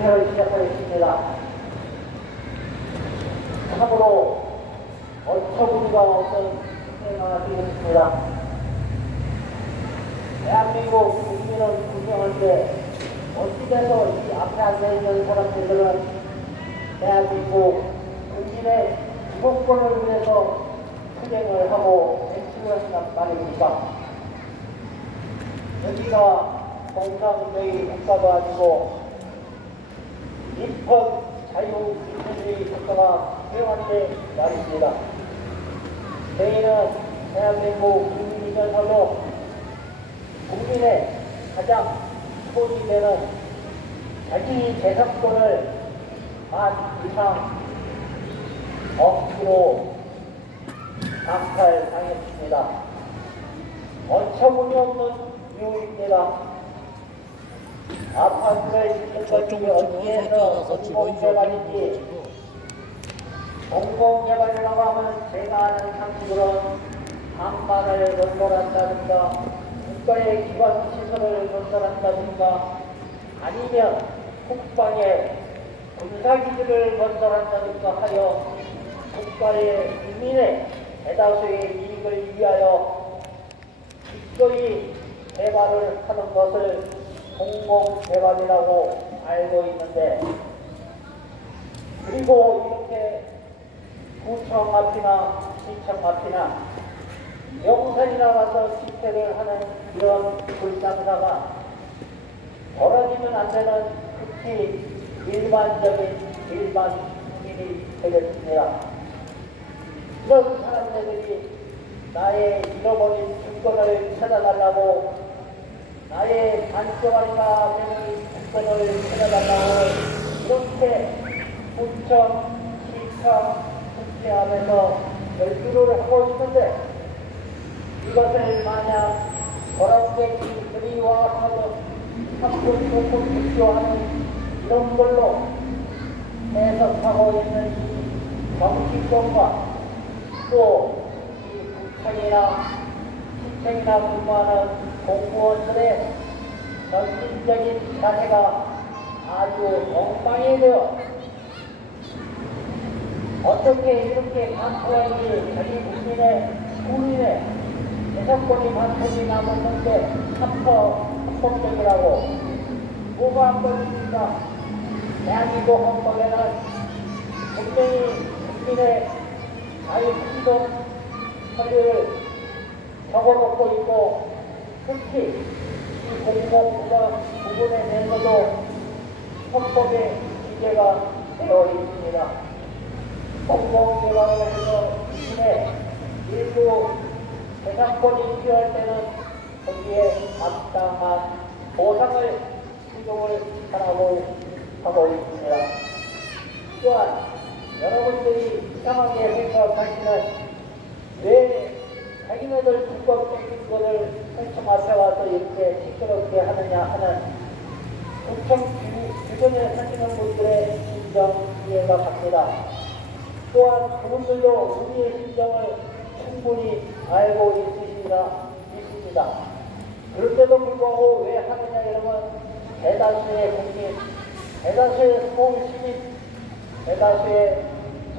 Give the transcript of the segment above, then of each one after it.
집회를 시작하였습니다. 참으로 어처구니가 없는 집회가 되겠습니다. 대한민국 국민은 분명한데 어찌돼서 이 앞에 앉아있는 사람들은 대한민국 국민의 기본권을 위해서 투쟁을 하고 외치고 한단 말입니까? 여기가 공산주의 국가가 아니고 입헌 자유민주주의 국가가 필요한데 말입니다. 저희는 대한민국 국민이면서도 국민의 가장 기본이 되는 자기 재산권을 만 이상 억지로 박탈당했습니다. 어처구니없는 이유입니다. 아파트를 짓는 것이 어디에서 공공개발인지, 공공개발이라고 하면 제가 아는 상식으로는 항만을 건설한다든가 국가의 기관 시설을 건설한다든가 아니면 국방의 군사기지를 건설한다든가 하여 국가의 국민의 대다수의 이익을 위하여 기꺼이 개발을 하는 것을 공공개발이라고 알고 있는데, 그리고 이렇게 구청 앞이나 시청 앞이나 영산이나 가서 집회를 하는 이런 불상사가 벌어지면 안 되는 극히 일반적인 일반 국민이 되겠습니다. 이런 사람들이 나의 잃어버린 주권을 찾아달라고, 나의 반쪽아리가 되는 주권을 찾아달라고 이렇게 구청, 시청, 국회 앞에서 열기를 하고 있는데, 이것을 만약 거란쟁이들이 와서 한푼 두푼 투표하는 이런 걸로 해석하고 있는 이 정치권과 또 이 구청이나 시청이나 근무하는 공무원들의 전진적인 자세가 아주 엉망이 되어 어떻게 이렇게 반포하니 자기 국민의 재산권이 반포이 남았는데 합법적이라고 뭐가 한 것입니까? 대한민국 헌법에는 분명히 국민의 자유행동 권리를 적어놓고 있고, 특히 이 공공부가 부분에 대해서도 헌법에 기재가 되어 있습니다. 공공개발을 해서 국민의 일부 재산권이 필요할 때는 거기에 마땅한 보상을 시도를 하고 있습니다. 또한 여러분들이 이상하게 생각하시는 왜 자기네들 불법적인 것을 구청 앞에 와서 이렇게 시끄럽게 하느냐 하는 구청 주변에 사시는 분들의 심정 이해가 갑니다. 또한 그분들도 우리의 심정을 충분히 알고 있습니다. 그런데도 불구하고 왜 하느냐 이러면 대다수의 국민, 대다수의 서울시민, 대다수의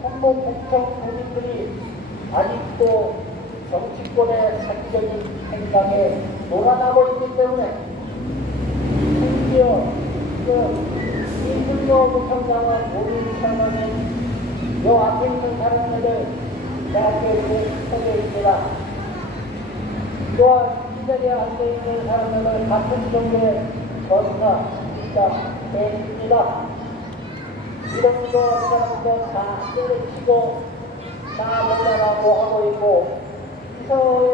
성북구청 국민들이 아직도 정치권의 사기적인 생각에 놀아나고 있기 때문에, 심지어 이승조 구청장은 우리 설명인 요 앞에 있는 사람들을 대학교에 서게 있습니다. 또한 이 자리에 앉아있는 사람들은 같은 정도의 전사 진짜 있습니다. 이런 사람도 다 때려치고 다 몰라라고 하고 있고, 비서의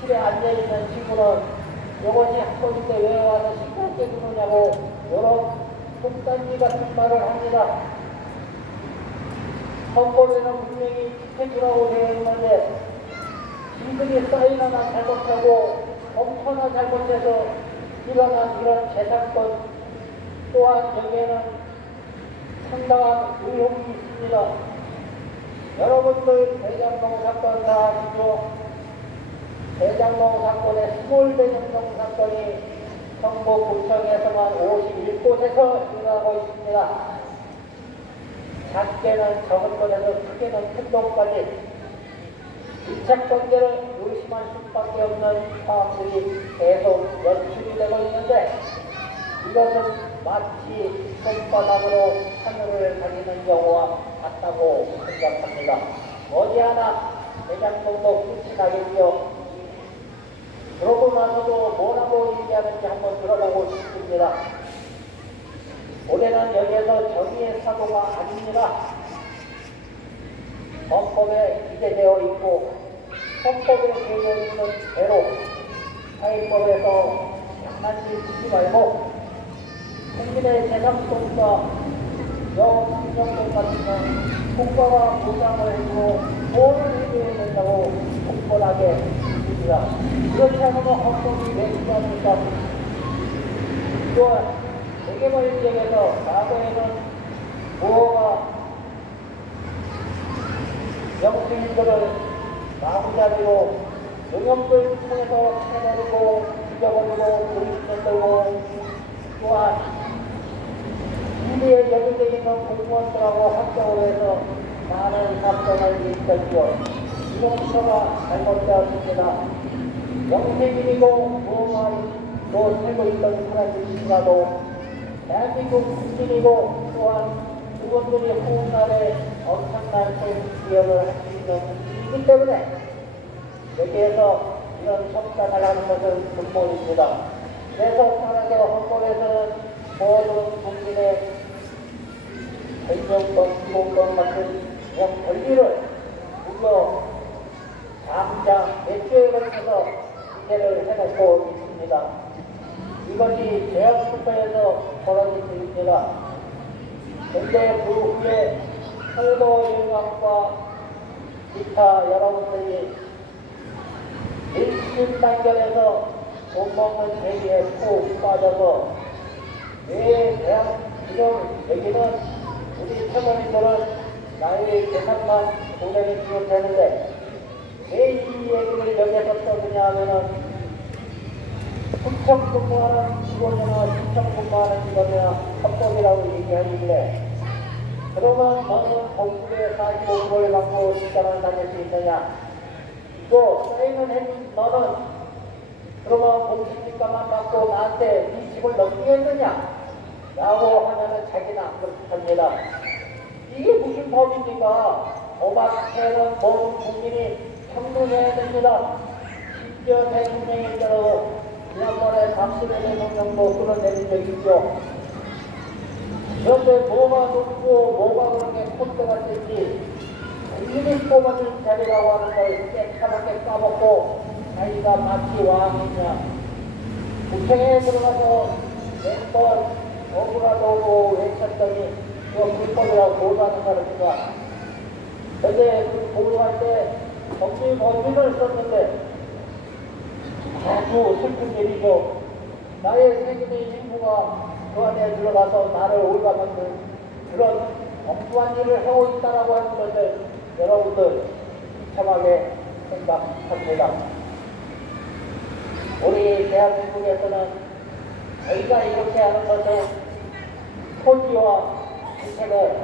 실에 앉아있는 친구는 이것이 학교인데 왜 와서 시끄럽게 구느냐고 이런 뚱딴지 같은 말을 합니다. 헌법에는 분명히 집회주라고 되어 있는데 이들이 사인 하나 잘못하고 엄청나 잘못해서 일어난 이런 재산권 또한 여기에는 상당한 의혹이 있습니다. 여러분들 대장동 사건 다 아시죠? 대장동 사건의 스몰 대장동 사건이 성북구청에서만 곳곳에서 일어나고 있습니다. 작게는 적은 곳에서 크게는 큰 곳까지 밀착 관계를 의심할 수밖에 없는 사람들이 계속 연출이 되고 있는데, 이것은 마치 손바닥으로 하늘을 가리는 경우와 같다고 생각합니다. 어디하나 대장동도 끝이 나겠죠. 그러고 나서도 뭐라고 얘기하는지 한번 들어보고 싶습니다. 올해는 여기에서 정의의 사고가 아닙니다. 헌법에 기재되어 있고 헌법에 되어 있는 대로 사회법에서 장난치지 말고 국민의 재산권과 영신정권 같은 국가가 보장을 해주고 보호를 해줘야 된다고 굳건하게 있습니다. 그렇지 않으면 헌법이 왜 필요합니까? 또한 세계벌 지역에서 과거에는 보호가 영주민들을 마구잡이로 농협들 통해서 해내리고 죽여버리고 불신들고, 또한 인리에 여기되어 있는 공무원들하고 합작으로 해서 많은 사건을 일으켰죠. 이것부터가 잘못되었습니다. 영세민이고 보호마로 살고 있던 사람들이라도 대한민국 국민이고, 또한 그분들이 훗날에 엄청난 기여를 할 수 있는 일이기 때문에 여기에서 이런 협상을 하는 것은 근본입니다. 그래서 따라서 헌법에서는 모든 국민의 생명권, 기본권 같은 이런 권리를 무려 당장 몇 주에 걸쳐서 기재를 해놓고 있습니다. 이것이 대한국가에서 벌어진 일입니다. 그런데 그 후에 철도영향과 기타 여러분들이 일심단결해서 돈 먹는 재미에 푹 빠져서 왜 지금 여기는 우리 청년들은 나의 계산만 고생이 지금 되는데 왜 이 얘기를 여기서 써주냐 하면은 순청 근무하는 직원이나 순청 근무하는 직원이나 헌법이라고 얘기하길래, 그러면 너는 공국에 45불을 받고 직장을 다닐 수 있느냐? 또 사인을 해준 너는 그러면 공시지가만 받고 나한테 네 집을 넘기겠느냐? 라고 하면은 자기는 안 그렇답니다. 이게 무슨 법입니까? 법학회는 모든 국민이 평등해야 됩니다. 심지어 대통령일자로 지난번에 박근혜 대통령도 끌어내린 적이 있죠. 그런데 뭐가 높고 뭐가 그렇게 콧대가 센지 국민이 뽑아준 자리라고 하는 걸 깨끗하게 까먹고 자기가 마치 왕이냐, 국회에 들어가서 몇 번 억울하다고 외쳤더니 이거 불법이라고 보도하는 사람입니다. 그런데 그 보도할 때 법률을 썼는데 아주 슬픈 일이죠. 나의 세금의 일부가 그 안에 들어가서 나를 올가만든 그런 엉뚱한 일을 하고 있다라고 하는 것을 여러분들 비참하게 생각합니다. 우리 대한민국에서는 저희가 이렇게 하는 것은 토지와 주택을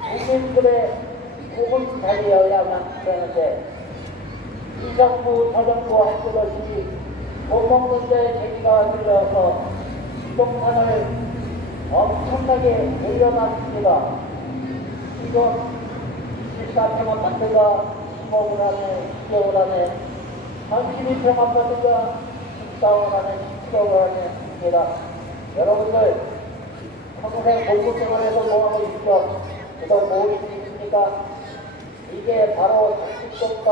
국민들의 좋은 자리여야만 되는데, 이 정부 저 정부 할 것 없이 돈 먹는 데 재미가 들려서 부동산을 엄청나게 늘려놨습니다. 이거 14평 아파트가 15억 안에 10억 안에 32평 아파트가 14억 안에 17억 안에 있습니다. 여러분들 평생 공부 생활에서 뭐하고 있죠? 그거 뭐 있습니까? 이게 바로 정치권과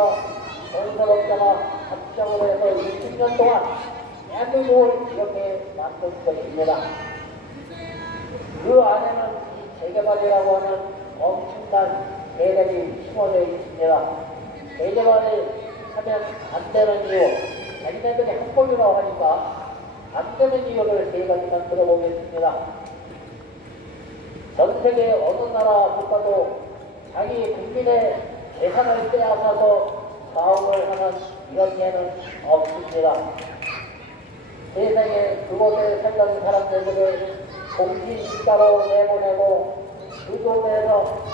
건설업자가 합작을 해서 20년 동안 대한민국을 이렇게 만든 것입니다. 그 안에는 이 재개발이라고 하는 엄청난 계획이 심어져 있습니다. 재개발을 하면 안 되는 이유, 자기네들이 한국이라고 하니까 안 되는 이유를 세 가지만 들어보겠습니다. 전 세계 어느 나라 국가도 자기 국민의 재산을 빼앗아서 사업을 하는 이런 예는 없습니다. 세상에 그곳에 살던 사람들을 공시지가로 내보내고 유도에서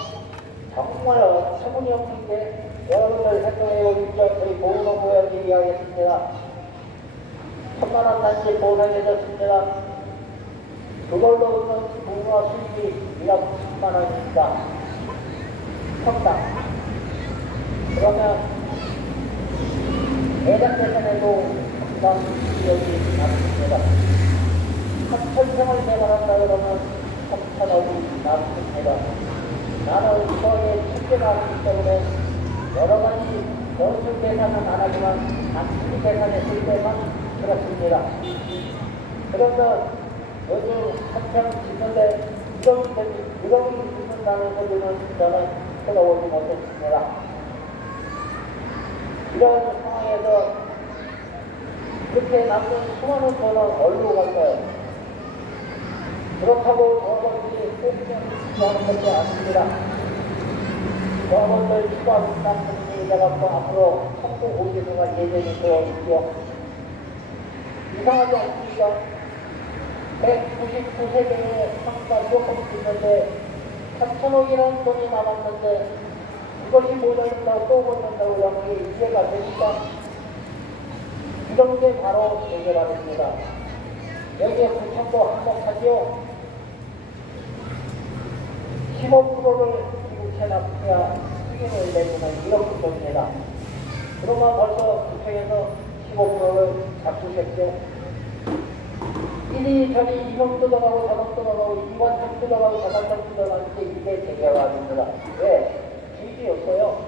정말 터무니없는 게 여러분들 생각해보고 있죠. 저희 보훈노무역이 이야기했습니다. 1000만원 단지 보상해줬습니다. 그걸로 얻는 부가 수입이 1억 10만원입니다. 평당. 그러면 대장 대산에도 평당 수입이 남습니다. 3,000평을 개발한다 그러면 3,000억이 남습니다. 나는 이거에 숙제가 있기 때문에 여러가지 연수 계산은 안 하지만 단순히 계산했을 때만 그렇습니다. 그러면 요즘 한평 짓는데 1억이 짓는다는 소리는 저는 들어오지 못했습니다. 이런 상황에서 그렇게 남는 수많은 돈은 어디로 갈까요? 그렇다고 저것들이 꼭 하는 것이 아닙니다. 저것들 추가분담금이 돼갖고 앞으로 청구 오지수가 예정이 되어 있죠. 이상하지 않습니까? 199세대의 상가 조금 있는데 3천억이라는 돈이 남았는데 이것이 모자른다고 또 모자른다고 여기 이해가 되니까 이런 게 바로 해결하입니다. 여기에 구청도 한몫하지요. 15%를 기부 체납해야 승인을 내주는 이런 구조입니다. 그러면 벌써 구청에서 15%를 바꾸셨죠. 이리 저리 이놈 뜯어가고 저놈 뜯어가고 이관청 뜯어가고 저관청 뜯어가는데 이게 재개발입니다. 왜? 주인이 없어요.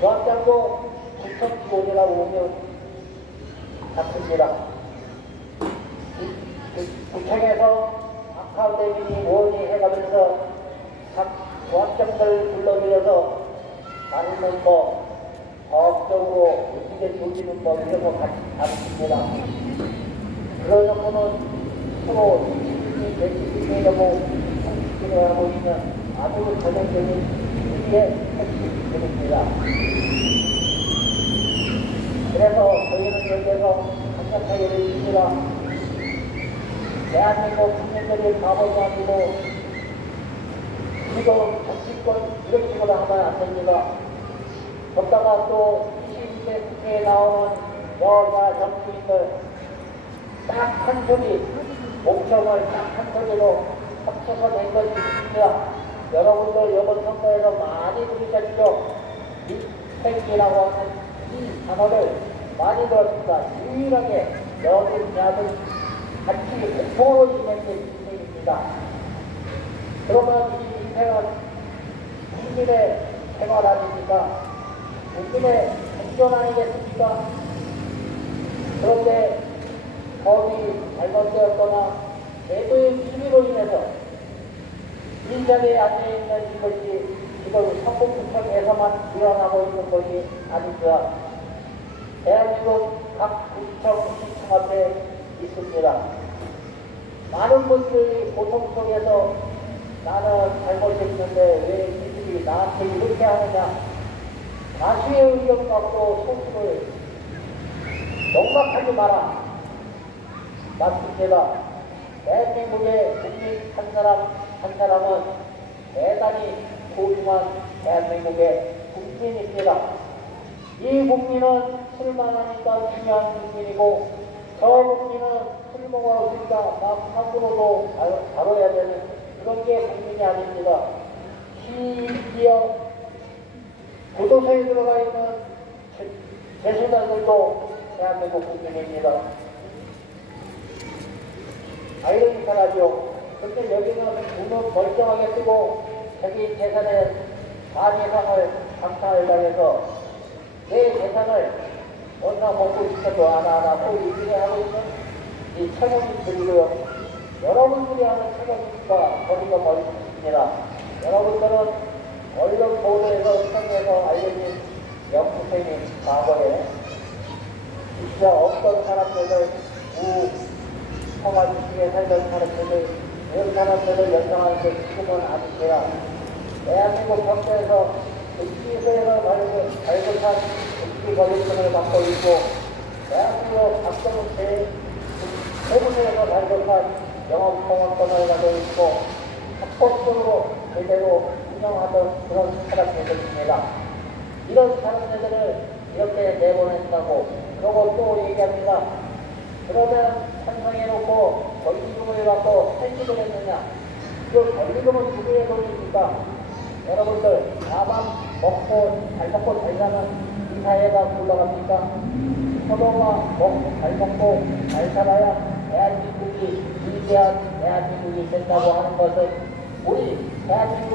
조합장도 구청 직원이라고 오면 잡힙니다. 구청에서 아까 대변이 원이 해가면서 각 조합장들 불러들여서 나누는 거, 법적으로 어떻게 조지는 거 이런 거 같이 다룹니다. 그러놓고는 서로 이익이 대치되려고 공식을 하고 있는 아주 전형적인 우리의 핵심입니다. 그래서 저희는 여기에서 강력하게 드립니다. 대한민국 국민들이 바보가 아니고 지금 정치권 이런 식으로 하면 안 됩니다. 그러다가 또 20대 국회에 나오는 여자 정치인들 딱 한 소리, 목청을 딱 한 소리로 합쳐서 낸 것이 있습니다. 여러분들 이번 선거에서 많이 들으셨죠? 민생이라고 하는 이 단어를 많이 들었습니다. 유일하게 여든 야든 같이 공통으로 진행된 민생입니다. 그러면 이 민생은 국민의 생활 아닙니까? 국민의 생존 아니겠습니까? 그런데 법이 잘못되었거나 제도의 수비로 인해서 일자리에 앉아있는 이것이 지금 성북구청에서만 일어나고 있는 것이 아닙니다. 대한민국 각 구청, 시청 앞에 있습니다. 많은 분들이 고통 속에서 나는 잘못했는데 왜 이들이 나한테 이렇게 하느냐, 다수의 의견 갖고 소수를 농락하지 마라. 맞습니다. 대한민국의 국민 한 사람 한 사람은 대단히 소중한 대한민국의 국민입니다. 이 국민은 술만 하니까 중요한 국민이고 저 국민은 술 먹었으니까 막 함부로도 다뤄야 되는 그런 게 국민이 아닙니다. 심지어 교도소에 들어가 있는 재수자들도 대한민국 국민입니다. 아이러니컬하죠. 근데 여기는 눈을 멀쩡하게 뜨고 자기 재산의 반 이상을 강탈을 당해서 내 재산을 얼마 먹고 있어도 안 얘기를 하고 있는 이 책임들이고요. 여러분들이 하는 책임과 거리가 멀리 있습니다. 여러분들은 언론 보도에서 통해서 알려진 영수생이 과거에 진짜 어떤 사람들을 평화주의에 살던 사람들을 이런 사람들을 연상하는 게 지금은 아닙니다. 대한민국 경제에서 국기소에서 발굴한 국기 권리권을 갖고 있고 대한민국 박정희 세분에서 발급한 영업통합권을 가지고 있고 합법적으로 제대로 운영하던 그런 사람들입니다. 이런 사람들을 이렇게 내보낸다고 그러고 또 얘기합니다. 그러면 찬성해놓고 권리금을 받고 탈직을 했느냐? 그 권리금은 누구의 돈입니까? 여러분들 나만 먹고 잘 먹고 잘 사는 이 사회가 굴러갑니까? 서로가 잘 먹고 잘 살아야 대한민국이 위대한 대한민국이 된다고 하는 것은 우리 대한민국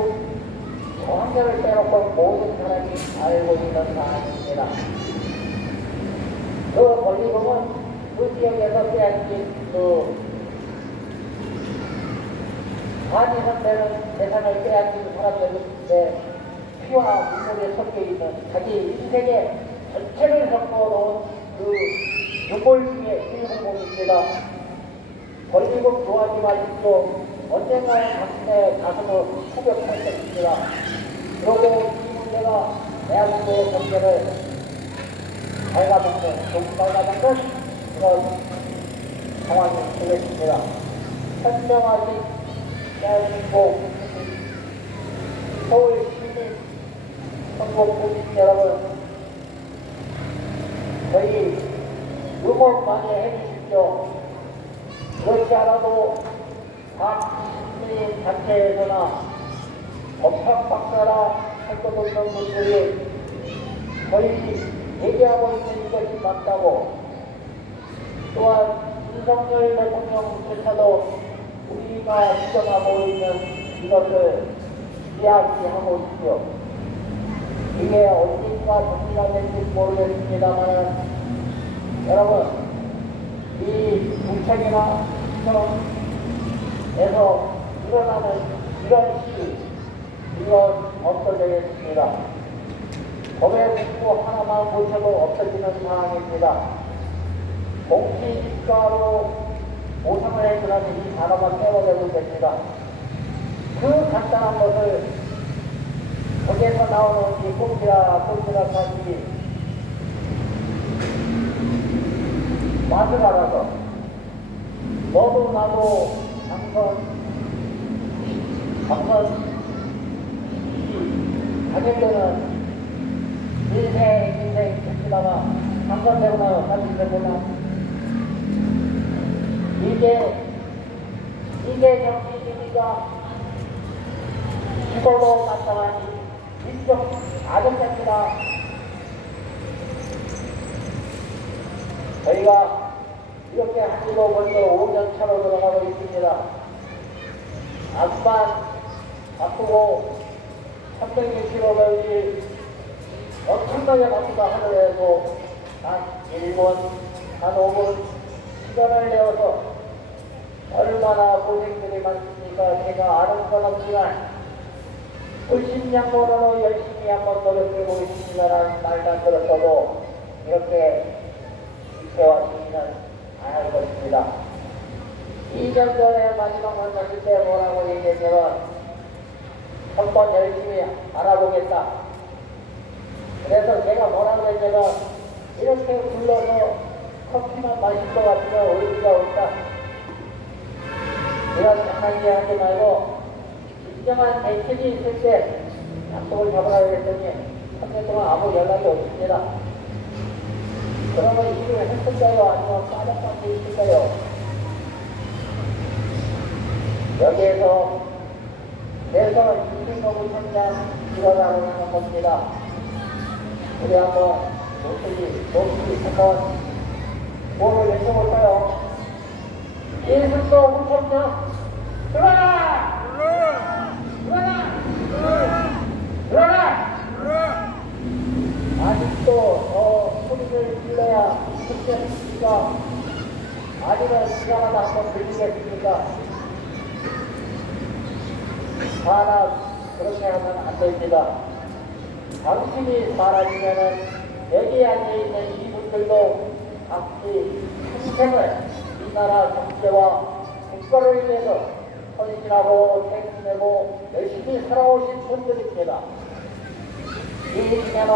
저항자를 빼놓고 모든 사람이 알고 있는 사안입니다. 그 권리금은 그 지역에서 빼앗긴 그 반 이상 되는 재산을 빼앗긴 사람들인데 피와 눈물이 섞여 있는 자기 인생의 전체를 섞어놓은 그 눈물 중에 일부분입니다. 권리금 좋아하지 마십시오. 언젠가는 당신의 가슴을 후벼팔 것입니다. 그리고 이 문제가 대한민국의 경제를 갉아먹는, 좀 갉아먹는 그런 상황이 되겠습니다. 현명하신 대한민국 서울 시민 선거국민 여러분, 저희 응원 많이 해주십시오. 그렇지 않아도 각 시민 단체에서나 법학 박사라 할 것 없는 분들이 저희 얘기하고 있는 이것이 맞다고, 또한 윤석열 대통령조차도 우리가 주장하고 있는 이것을 이야기하고 있죠. 이게 언젠가 정리가 될지 모르겠습니다만 여러분, 이 부청이나 시청에서 일어나는 이런 시위, 이건 없어져야겠습니다. 법의 문구 하나만 고쳐도 없어지는 상황입니다. 공시지가로 보상을 해주라는 이 단어만 빼어내면 됩니다. 그 간단한 것을 거기에서 나오는 이 꼼지락 사실이 맛을 알아서 너도 나도 당선 당일되는 인생 됐지다가 당선되고 나서 다시 되구나. 이게 정치주의가 죽어도 마땅한 인적 아정자입니다. 저희가 이렇게 한지도 벌써 5년 차로 들어가고 있습니다. 앞만 바꾸고 360km를 엄청나게 바꾸다 하더라도 한 1분, 한 5분 시간을 내어서 얼마나 고생들이 많습니까? 제가 아는 건 없지만 불신양모로 열심히 한번 노력해보고 있습니다라는 말만 들었어도 이렇게 지켜와주기는 안 할 것입니다. 2년 전에 마지막 만났을 때 뭐라고 얘기했냐면 한번 열심히 알아보겠다. 그래서 제가 뭐라고 했냐면 이렇게 불러서 커피만 마실 것 같으면 의미가 없다. 이런 장난기 하지 말고 진정한 대책이 있을 때 약속을 잡으라 했더니 3년 동안 아무 연락이 없습니다. 그러면 일을 했을까요? 아니면 빠져빠져 있을까요? 여기에서 내서 인생거부 현장 일어나는 겁니다. 우리 한번 높이 한번 몸을 외쳐볼까요? 예수도 우천령 들어라! 아직도 소리를 질러야 듣겠습니까? 아니면 시간마다 한번 들리겠습니까? 하나 그렇게 하면 안 됩니다. 당신이 사라지면은 여기 앉아있는 이분들도 각기 평생을 이 나라 경제와 국가를 위해서 헌신하고 책임내고 열심히 살아오신 분들입니다. 이 중에는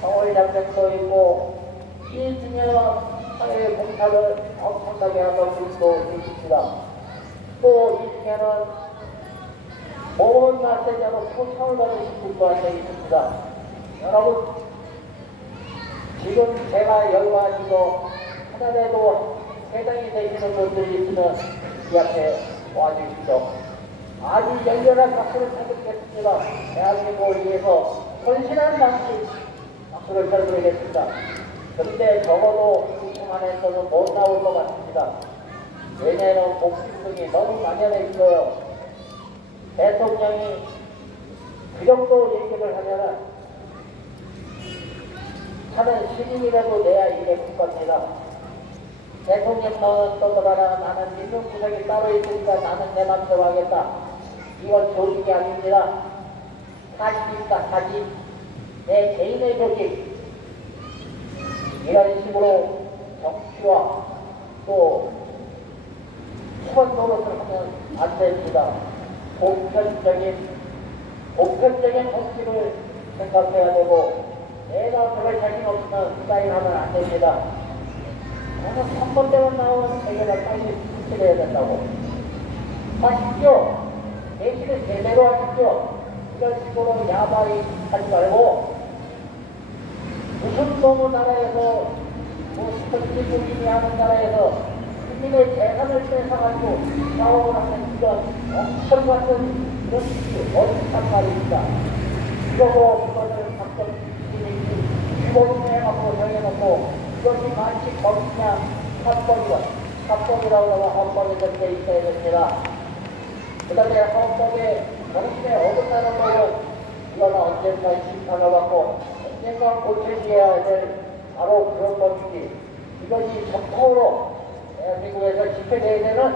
서울장벽도 있고 이 중에는 사회 봉사를 엄청나게 하던 분도 있습니다. 또 이 중에는 먼 날짜로 초청을 받으신 분도 한 명 있습니다. 여러분, 지금 제가 열과하시고 하늘에도 회장이 되시는 분들이 있으면 이 앞에 와주십시오. 아주 열렬한 박수를 쳐드리겠습니다. 대한민국을 위해서 헌신한 박수를 쳐드리겠습니다. 그런데 적어도 이 안에서는 못 나올 것 같습니다. 왜냐하면 복싱등이 너무 만연해 있어요. 대통령이 그 정도 얘기를 하면은 하는 신임이라도 내야 이게 국가입니다. 대통령 너는 떠들어라. 나는 민중구석이 따로 있으니까 나는 내 맘대로 하겠다. 이건 조직이 아닙니다. 사직입니다. 사직. 내 개인의 조직. 이런 식으로 정치와 또 수반 노릇을 하면 안 됩니다. 보편적인 정치를 생각해야 되고 내가 그럴 자신 없으면 사인하면 안 됩니다. 나는 3번대만 나오면 대결을 빨리 수출해야 된다고. 하십시오. 대신에 제대로 하십시오. 이런 식으로 야바이 하지 말고 무슨 너무 나라에서 선진국인이 하는 나라에서 국민의 재산을 뺏어가지고 싸움을 하는 이런 엄청 같은 이런 일이 어딨단 말입니다. 이러고 이것을 각종 주범을 해갖고 정해놓고 이것이 만식 법이냐 합법이라고 하면 헌법에 적혀 있어야 됩니다. 그 다음에 헌법에 정신에 어긋나는 거는 이건 언젠가 심판을 받고 언젠가 고쳐져야 될 바로 그런 법이지. 이것이 정통으로 대한민국에서 집행돼야 되는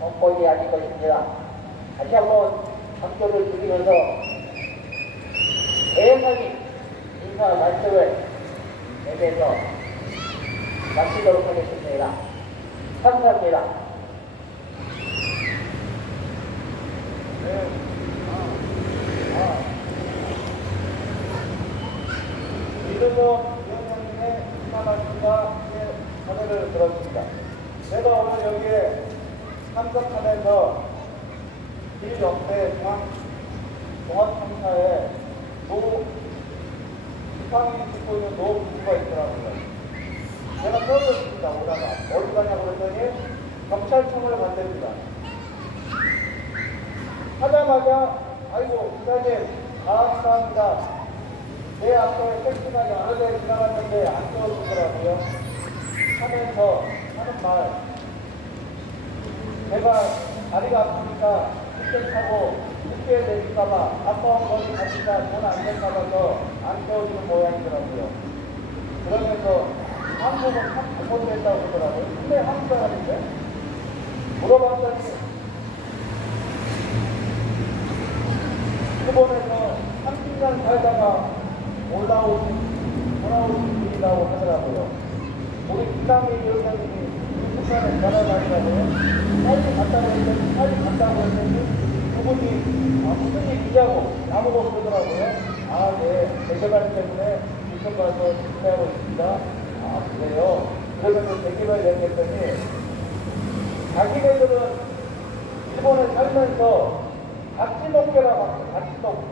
헌법이 아닌 것입니다. 다시 한번 강조를 드리면서 대상이 인사 말씀을 내면서 마치도록 하겠습니다. 감사합니다. 이준석 위원장님의 인사 말씀과 사례를 들었습니다. 제가 오늘 여기에 참석하면서 이 옆에 종합청사에 지팡이 짚고 있는 노 부부가 있더라고요. 제가 서울였습니다. 오다가 어디 가냐고 그랬더니 경찰청을 간답니다. 하자마자 아이고 기사님 감사합니다. 내 앞에 택시가 여러 대 지나갔는데 안 태워주더라고요. 하면서 하는 말, 제가 다리가 아프니까 늦게 타고 늦게 내릴까봐 아까운 거리 가니까 돈 안 낼까봐 안 태워주는 모양이더라고요. 그러면서 한국은 참 잘못됐다고 그러더라고요. 근데 한국 사람인데? 물어봤더니 일본에서 30년 살다가 돌아오신 분이라고 하더라고요. 우리 김남희 위원장님이 북한에 전화가니까요. 빨리 갔다고 했더니 그분이 무슨 일이냐고 나보고 그러더라고요. 아, 네. 대개발 때문에 북한 가서 준비하고 있습니다. 아, 그래요? 그러면서 대개발 얘기했더니 자기네들은 일본에 살면서 낙지목회라고 합니다. 낙지목회.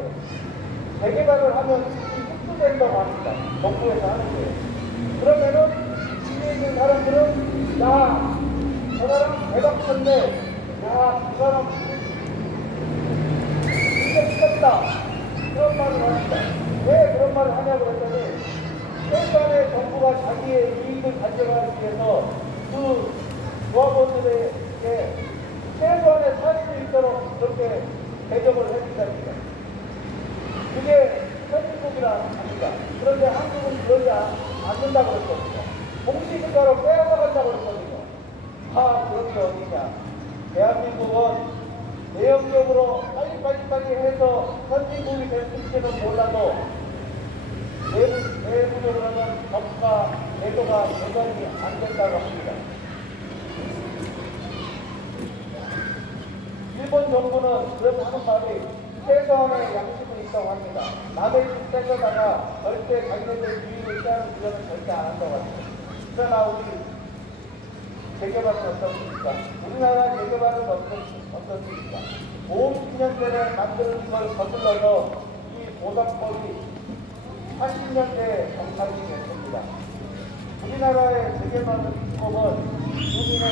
재개발을 하면 흡수된다고 합니다. 정부에서 하는 게. 그러면은 뒤에 있는 사람들은 야, 저 사람 대박쳤네. 야, 그 사람 진짜 미쳤다. 그런 말을 합니다. 왜 그런 말을 하냐고 그랬더니 최소한의 정부가 자기의 이익을 가져가기 위해서 그 조합원들에게 최소한의 살 수 있도록 그렇게 대접을 해준답니다. 그게 선진국이라 합니다. 그런데 한국은 그러지 않는다고 그랬거든요. 공시지가로 빼앗아간다고 그랬거든요. 그런 게 어디냐. 대한민국은 내역적으로 빨리 해서 선진국이 됐을지는 몰라도 내부적으로는 법과 제도가 개선이 안 된다고 합니다. 일본 정부는 그래서 하는 말이 최소한의 양심은 있다고 합니다. 남의 집 뺏어다가 절대 자기네들 주인을 취하는 주장은 절대 안 한다고 합니다. 그러나 우리 재개발은 어떻습니까? 우리나라 재개발은 어떻습니까? 50년대에 만드는 걸 거슬러서 이 보상법이 80년대에 정착이 됐습니다. 우리나라의 재개발 기법은 국민의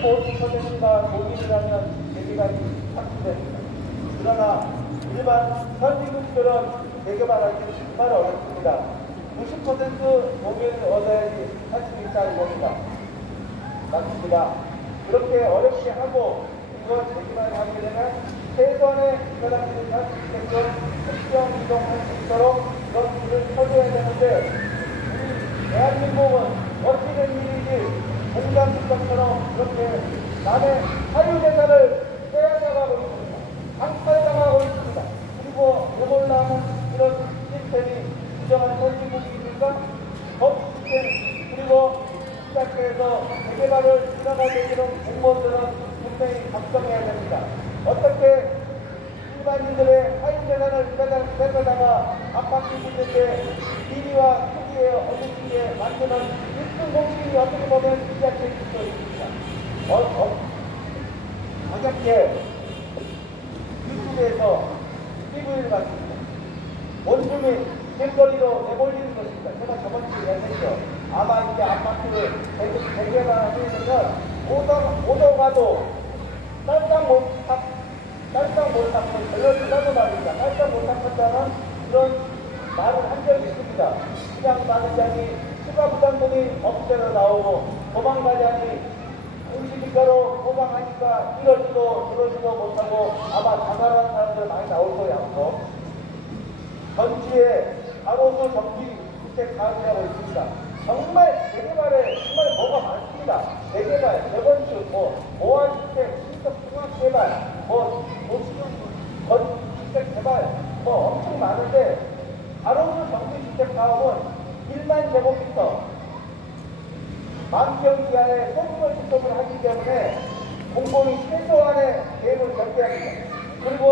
75%가 동의하면 재개발이 착수됩니다. 그러나 일반 선진국들은 재개발하기 정말 어렵습니다. 90% 동의를 얻어야지 할 수 있다 이겁니다. 맞습니다. 그렇게 어렵게 하고 이거 재개발을 하게 되면 최소한의 사람들이 할 수 있게끔 특정 이동할 수 있도록 그런 길을 터줘야 되는데 우리 대한민국은 어찌된 일이지 공장국가처럼 그렇게 남의 사유재산을 빼앗아가고 있습니다. 강탈당하고 있습니다. 그리고 해볼라는 이런 시스템이 인정한 선진국입니까? 법 시스템 그리고 시작해서 재개발을 이뤄가는 공무원들은 분명히 각성해야 됩니다. 어떻게 일반인들의 사유재산을 뺏어다가 아파트 짓는데 비리와 투기에 어긋지게 만드는 1등 공식이 어떻게 보면 지자체일 수도 있습니다. 가볍게 유튜브에서 TV를 봤습니다. 원주민 길거리로 내몰리는 것입니다. 제가 저번 주에 얘기했죠. 아마 이제 아파트를 재개발하면 오더가도 딸깍 못 닦고 별로 말입니다. 딸깍 못 닦았다는 그런 말을 한 적이 있습니다. 그냥 마늘장이 추가부담금이 억대로 나오고 도망가자니 음식이가로 도망하니까 이러지도 못하고 아마 자살하는 사람들 많이 나올 거예요. 앞으로 전주에 가로수 정비 주택 사업이라고 있습니다. 정말 재개발에 정말 뭐가 많습니다. 재개발, 재건축, 보완주택, 신속통합개발, 도시주택 개발 엄청 많은데 가로수 정비주택 사업은 1만 제곱미터 만평 기간에 소규모 집속을 하기 때문에 공공이 최소한의 계획을 전개합니다. 그리고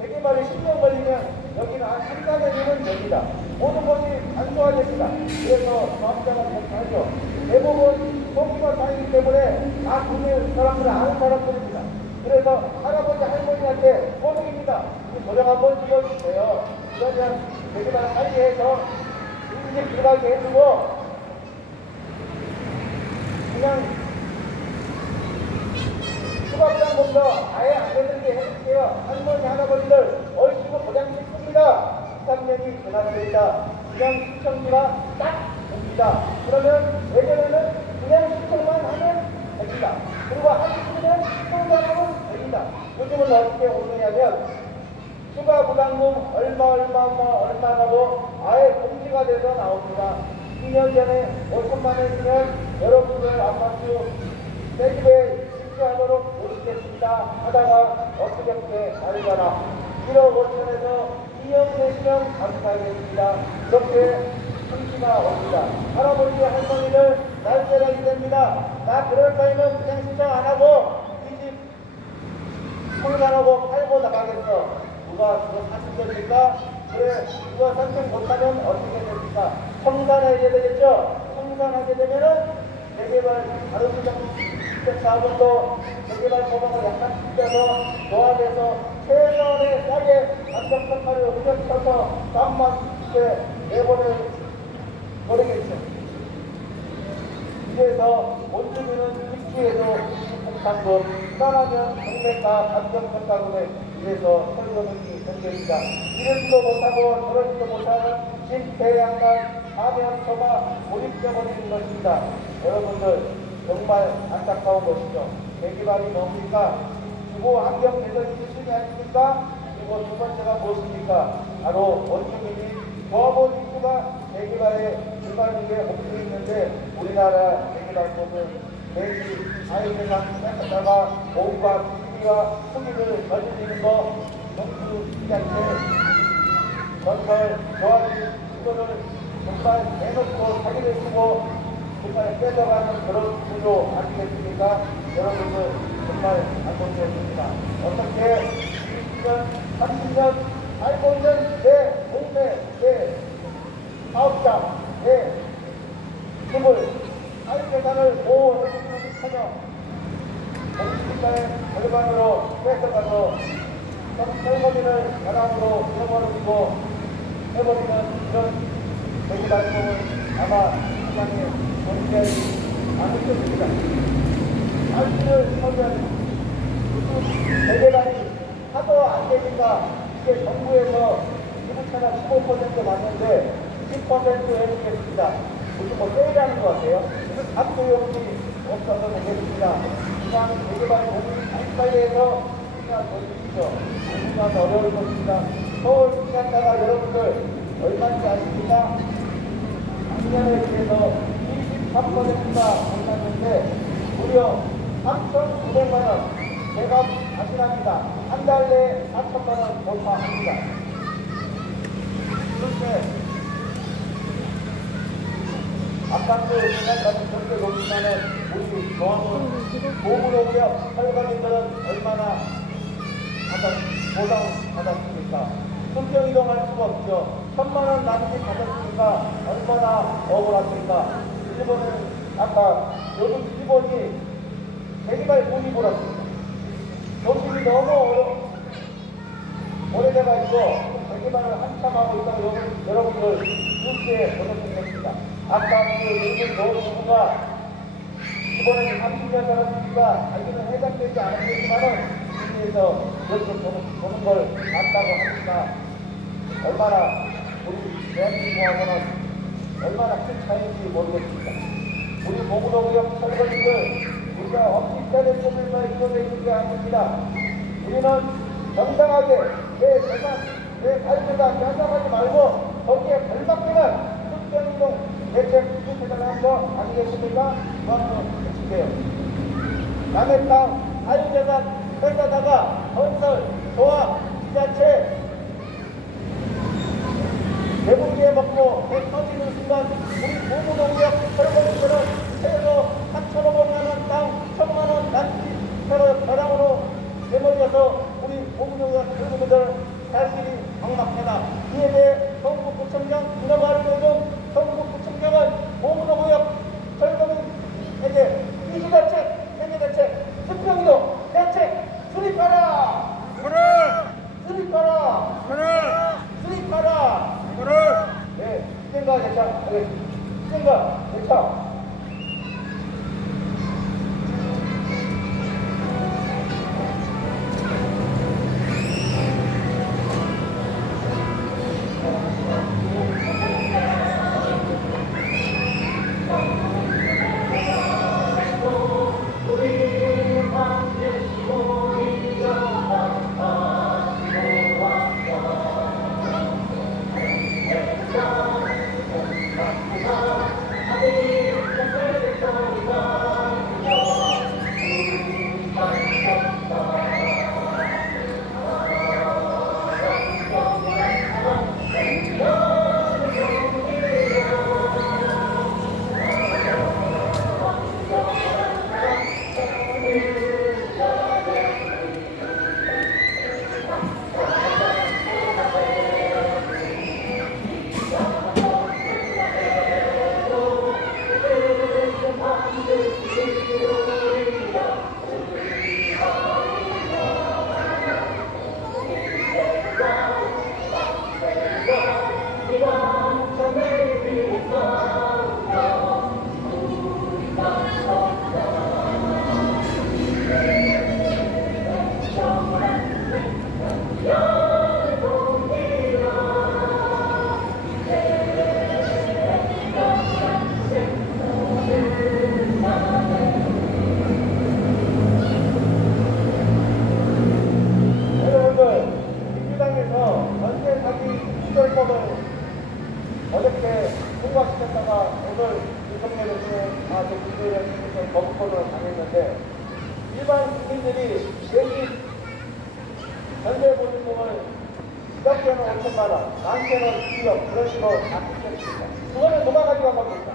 재개발이 10년 걸리면 여기는 한 3, 4년이면 됩니다. 모든 것이 간소화됩니다. 그래서 조합장을 그렇게 하죠. 대부분 소규모 땅이기 때문에 다 국내 사람들은 아는 사람들입니다. 그래서 할아버지 할머니한테 소득입니다. 도장 한번 찍어주세요. 그러면 재개발 빨리 해서 인집 들어가게 해주고 그냥 수박장부터 아예 안 되는게 해줄게요. 할머니 할아버지들 얼씨구 도장 찍습니다. 13년이 지났습니다. 그냥 시청지가 딱 옵니다. 그러면 예전에는 그냥 시청만 하면 됩니다. 그리고 하시면 시청자하면 됩니다. 요즘은 어떻게 오느냐면 추가 부담금 얼마라고 아예 공지가 돼서 나옵니다. 2년 전에 5천만 원이면 여러분들 아파트 내 집에 입주하도록 모시겠습니다 하다가 어떻게 알잖아 1억 5천에서 2년 내시면 감사하겠습니다. 이렇게 통지가 옵니다. 할아버지 할머니를 날짜라기 됩니다. 나 그럴 바에는 그냥 신청 안 하고 이 집 청산하고 팔고 나가겠어. 누가 그거 사실 됩니까? 그래, 그거 선택 못하면 어떻게 됩니까? 청산해야 되겠죠? 청산하게 되면은 재개발, 가로수정 사업은 또 재개발 법안을 약간 바뀌어서 조합해서 최선의 싸게 감정평가를 흡입해서 땀만 내보내겠죠. 그래서 원주민은 입주에도 폭탄금, 떠나면 경매가 감정평가금에 이래서 설명이 전개입니다. 이러지도 못하고 저러지도 못하는 집대양만 사면초가 고립되어버리는 것입니다. 여러분들 정말 안타까운 것이죠. 재개발이 뭡니까? 주거 환경 개선이 실천이 아닙니까? 그리고 두 번째가 무엇입니까? 바로 원주민이 조합원 입주가 재개발에 들어가는 게 목표가 있는데 우리나라 재개발법은 매일 자유재산 뺏다가 보험과 비리와 투기를 저지르는 거 정부 기자체 건설 조합이 이거를 정말 내놓고 사기를 쓰고 정말 뺏어가는 그런 구조 아니겠습니까? 여러분들 정말 안타깝습니다. 어떻게 20년, 30년 살고 있는 내 동네, 내 사업장, 내 집을 사유재산을 보호해주는 천여 공시지가의 절반으로 뺏어가서 설거지를 가랑으로 해버리는 이런 대기발동을 아마 시장에 존재하지 않을 것입니다. 알기를 설명합니다. 대개발이 하도 안 되니까 이게 정부에서 기부차가 15% 맞는데 10% 해주겠습니다. 무슨 뭐 세일하는 것 같아요. 압도용이 없어서 되겠습니다. 그냥 대개발 공을 빨리 해서 우리가 더 주시죠. 우리가 더 어려울 것입니다. 서울 분양가가 여러분들 얼마인지 아십니까? 작년에 비해서 23%가 올랐는데 무려 3,900만 원. 제가 자신합니다. 한 달 내에 4천만 원 돌파합니다. 그런데 아까도 생각하는 그렇게 높지만은 우리 노무농협 설거지들은 얼마나 보상받았습니까? 순평 이동할 수가 없죠. 1,000만 원 남짓 받았으니까 얼마나 억울합니까? 일본은 아까 요즘 일본이 대기발 돈이 몰았습니다. 도심이 너무 오래돼가지고 대기발을 한참 하고 있다고 여러분들 뉴스에 보내주셨습니다. 아까 그 일본 노무부가 이번에 30년 살았으니까 자기는 해당되지 않았겠지만은 국내에서 그렇게 보는 걸 안다고 하니까 얼마나 우리 대한민국하고는 얼마나 큰 차이인지 모르겠습니다. 우리 노무농협 설거지들 우리가 없기 때문에 소멸만 이루어져 있는 게 아닙니다. 우리는 정당하게 내 재산, 내 삶에다 변상하지 말고 거기에 걸맞게는 특정이동 대책 수립해달라는 거 아니겠습니까? 그만큼 해주세요. 남의 땅, 자유재산 뺏어다가 건설, 조합, 지자체 배불리게 먹고 배 터지는 순간 우리 노무농협 설거지들은 최소 3,500만 원 땅, 1,000만 원 난지 벼랑으로 내몰려서 우리 노무농협 설거지들 사실이 막막하다. 이에 대해 성북구청장 들어가는 요즘 성북구청장은 노무농협 설거지에게 이주대책, 생계대책, 수평이동 대책 수립하라! 수립하라! 수립하라! 네, 시행과 대처하겠습니다. 시행과 대처. 어저께 통과시켰다가 오늘 윤석열에서 국회의원 거부권을 당했는데 일반 국민들이 대신 전세보증금을 몇 개는 5천만 원, 만 개는 2억 그런 식으로 다 끊겼습니다. 그거는 누가 가져간 겁니까?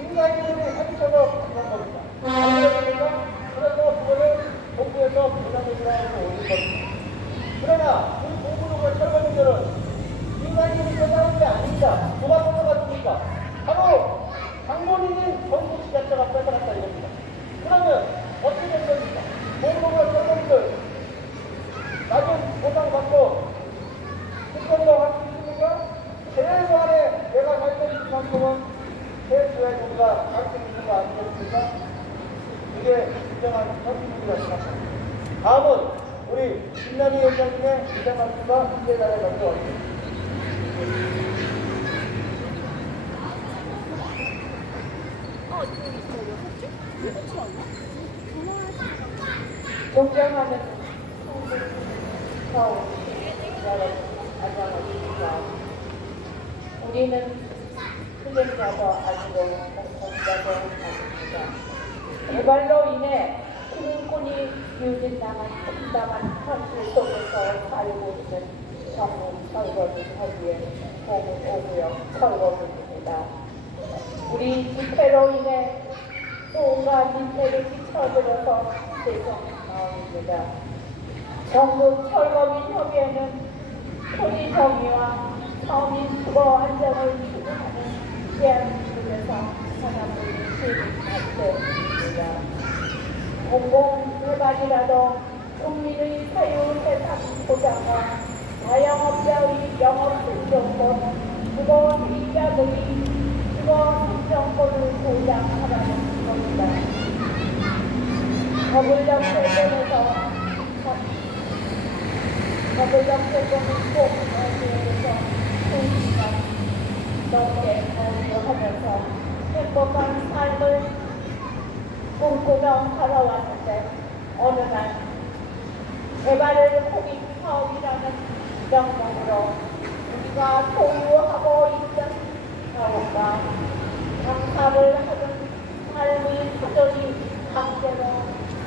민간인들이 사기쳐서 가져간 겁니다. 그러니까 그래서 그거를 정부에서 부담해주라고 올린 겁니다. 그러나 우리 공부노가 철거민들은 민간인이 뺏어간 게 아닙니다. 누가 뺏어갔습니까? 바로 장본인인 정부 지자체가 뺏어갔다 이겁니다. 그러면 다음은 우리 김남희 위원장님의 인사 말씀과 함께해달라고 합니다. 존경하는 서울 여러분, 안녕하십니까. 우리는 수련자도 아니고 공자도 아닙니다. 개발로 인해 기능권이 유진당한 험담한 현실 속에서 살고 있는 정문 철거민 협의회 공은 오구역 철거민입니다. 우리 집회로 인해 온갖 민폐를 끼쳐들어서 죄송합니다. 정부 철거민 협의회는 토지 정의와 서민 주거 안정을 추구하는 대한민국에서 하나뿐인 시민단체입니다. 공공개발이라도 국민의 자유재산 보장과 자영업자의 영업 생존권, 주거 이익자들의 주거 생존권을 보장하라는 겁니다. 더블적 세금은 꼭 대해서 2시간 넘게 공유하면서 행복한 삶을 꿈꾸며 살아왔는데 어느 날 개발을 포기 사업이라는 명목으로 우리가 소유하고 있던 사업과 장사를 하는 삶의 사정이 강제로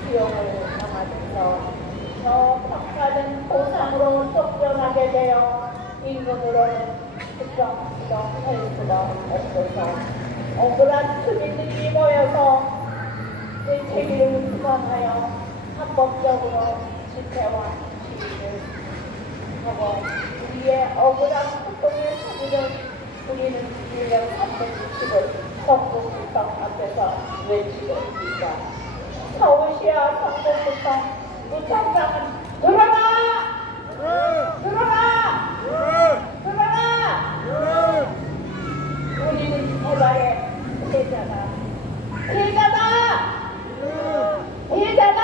수용을 당하면서 저 평가는 보상으로 쫓겨나게 되어 임금으로는 수정수정 할 수가 없어서 억울한 주민들이 모여서 대책위를 구성하여 합법적으로 집회와 시위를 하고 우리의 억울한 고통의 소리를 우리는 1년 360을 성북구청 앞에서 외치고 있습니다. 서울시와 성북구청 구청장은 들어라! 들어라! 들어라! 우리는 개발의 피해자다. 피해자다! 피해자다!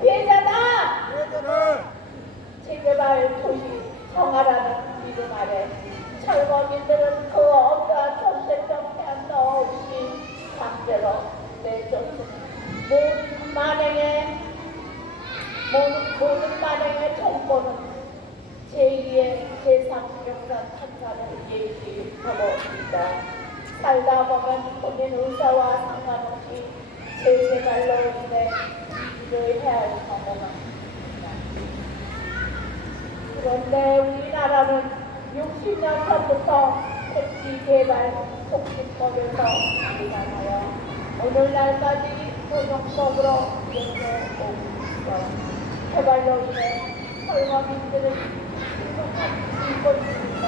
피해자다! 재개발 도시 정하라는 이름 아래 철거민들은 그 어떠한 정책적 제한도 없이 강제로 내쫓은 모든 만행의 정보는 제2의 제3경산 판사를 얘기하고 있다. 살다 보면 본인 의사와 상관없이 재개발로 인해 일을 해야 할 경우가 있다. 그런데 우리나라는 60년 전부터 택지 개발 촉진법에서 비난하여 오늘날까지 도정법으로 이행되고 있어. 개발로 인해 철거민들은 신속한 인권주의가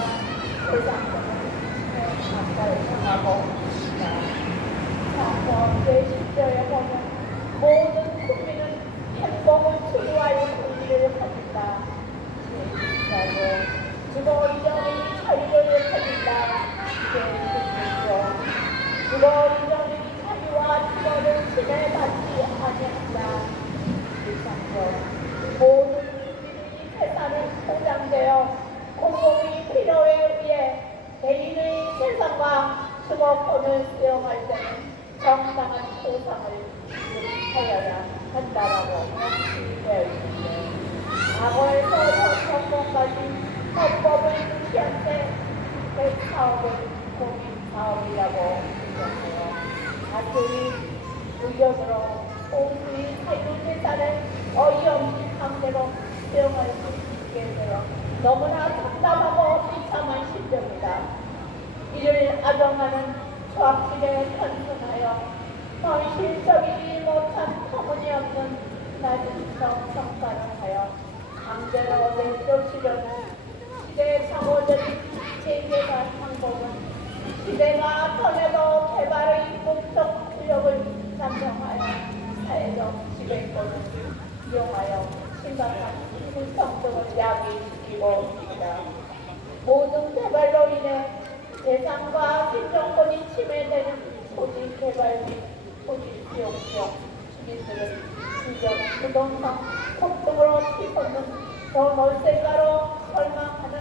세상적인 감사를 향하고 있다. 제10조에 보면 모든 국민은 행복을 추구할 권리를 가진다. 제14조 주거 이전의 자유를 가진다. 제16조 주거 이전의 자유와 주거를 침해받지 아니한다. 제13조 모든 국민의 재산은 보장되어 공공의 필요에 의해 개인의 재산과 주거권을 수용할 때는 정당한 보상을 지급하여야 한다라고 되어 있는데 과거에서 전번까지 헌법을 무시한 채 주택사업을 공익사업이라고 인정해요. 다수의 의견으로 공수의 사유재산을 어이없이 강제로 수용할 수 있게 되어 너무나 답답하고 비참한 심정이다. 이를 아정하는 조합질에 편승하여 현실적이지 못한 터무니없는 낮은 평가를 하여 강제로 내쫓으려는 시대 착오적인 재개발 방법은 시대가 변해도 개발의 목적 구역을 잠정하여 사회적 지배권을 이용하여 심각한 불평등을 야기시키고 있다. 모든 개발로 인해 재산과 생존권이 침해되는 토지 개발 및 토지 수용 지역 주민들은 주변 부동산 폭등으로 휘젓는 더 월세가로 절망하는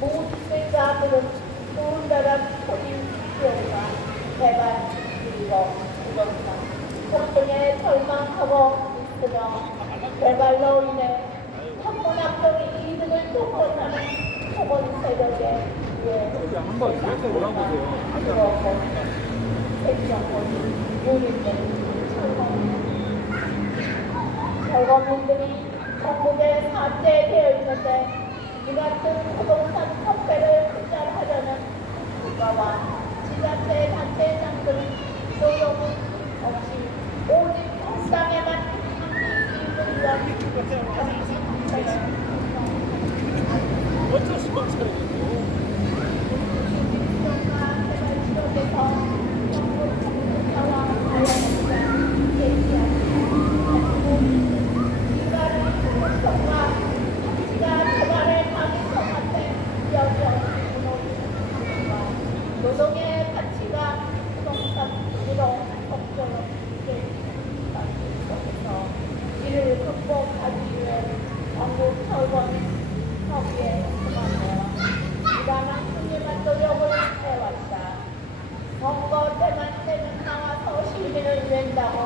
모세자들은 우울한 소리 기업과 개발 그리고 부동산 폭등에 절망하고 있으며 개발로 인해 한문학적인 이득을 독점하는 토건 세력에 의해 한번 뒤에서 몰아보세요. 그렇고 생명권이 유린된 철거민들이 전국에 산재되어 있는데 이 같은 부동산 턱배를 흡수하려는 국가와 지자체 단체장들은 노동은 없이 오직 통상에만 이익을 위한 어쩔 수 없잖아요. 노동의 가치가 부동산 위로 적절히 있어서 이를 극복하기 위해 전국 철거는 협의에 동참하며 부단한 승리만 노력을 해왔다. 선거 때만 되면 나와서 시민을 낸다고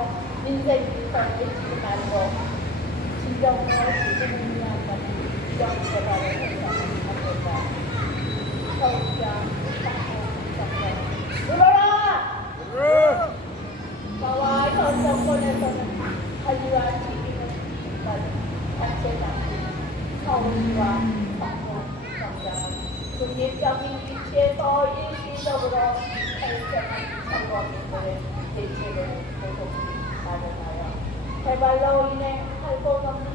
민생기선 외치지 말고 진정으로 시민을 위한 정개발을 했다는 안된다. 서울시장 물어라! 나와 현 정권에서는 관리와 책임을 지키는 단체장 서울시와 정부 정장은 독립적인 위치에서 일시적으로 발생한 선거민들의 대책을 계속 마련하여 개발로 인해 살고 없는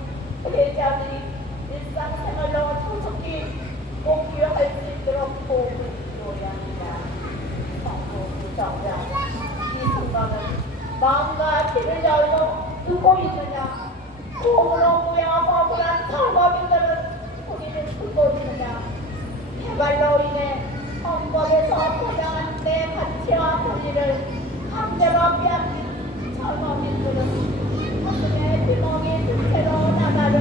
피해자들이 일상생활로 조속히 복귀할 수 있도록 도움을 주어야 합니다. 정부 정장 이 순간은 마음과 귀를 열고 듣고 있느냐? 공으로 무야하고 억울한 철거민들은 소리를 듣고 있느냐? 개발로 인해 헌법에서 보장한 내 가치와 권리를 강제로 빼앗긴 철거민들은 가슴에 비몽이 든 채로 나날을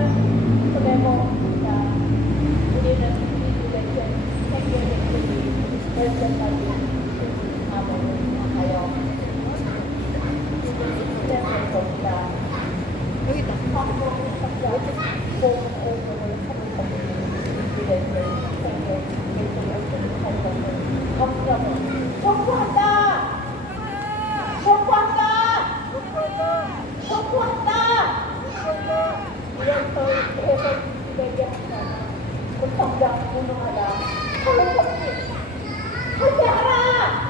보내고 있다. 우리는 우리들에게 생겨있으니 될 때까지 아무를 향하여 시대를 돕니다. 여기다. 한국을 찾자 고운 오금을 찾을 것을 우리들에게 생겨있으니 할 것을 걱정을 촉구한다! 촉구한다! 촉구한다! 이런 소리 계속 우리에게 한다면 고통장 무능하다. 서울섭지 하지 않아!